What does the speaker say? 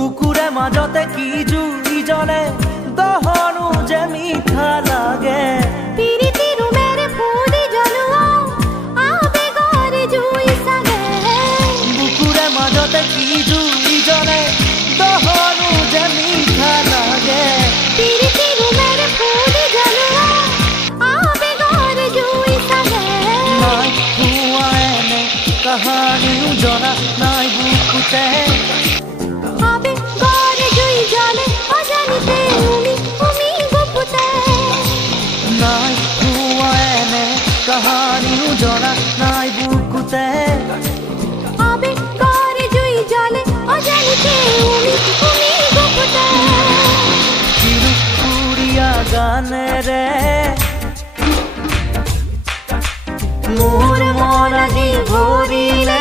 বুকুৰে মাজতে কি জুই জ্বলে দহনো যে মিঠা লাগে পিৰিতিৰো মেৰে ফুলি জ্বলোৱা আবেগৰ জুই চাগে বুকুৰে মাজতে কি জুই জ্বলে দহনো যে মিঠা লাগে পিৰিতিৰো মেৰে ফুলি জ্বলোৱা আবেগৰ জুই চাগে নাই হোৱা এনে কাহানিও জনা নাই বুকুতে আবেগৰ জুই জ্বলে অজানিতে উমি গুপুতে নাই হোৱা এনে কাহানিও জনা নাই বুকুতে আবেগৰ জুই জ্বলে অজানিতে উমি গুপুতে চিৰুকুৰীয়া গানেৰে মোৰ মন আজি ভৰিলে